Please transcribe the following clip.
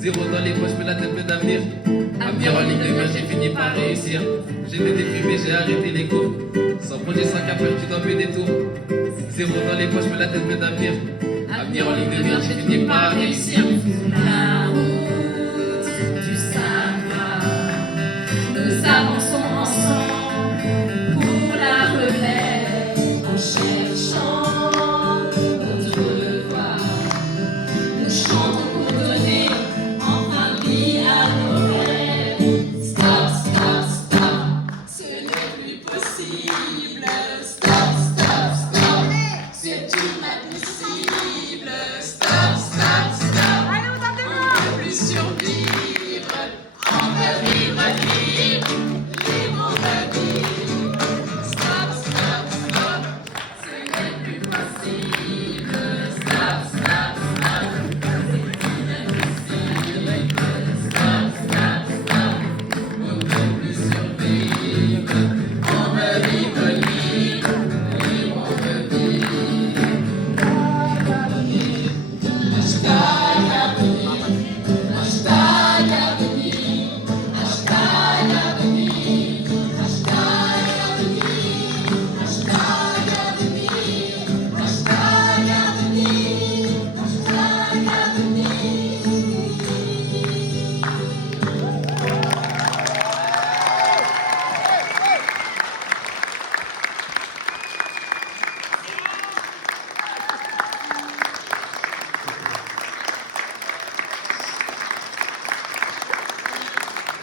Zéro dans les poches, mais la tête pleine d'avenir. Avenir en ligne de mire, j'ai fini par réussir. J'étais déprimé, j'ai arrêté les cours. Sans projet, sans cap, perdu dans mes détours. Zéro dans les poches, mais la tête pleine d'avenir. Avenir en ligne de mire, j'ai fini par réussir.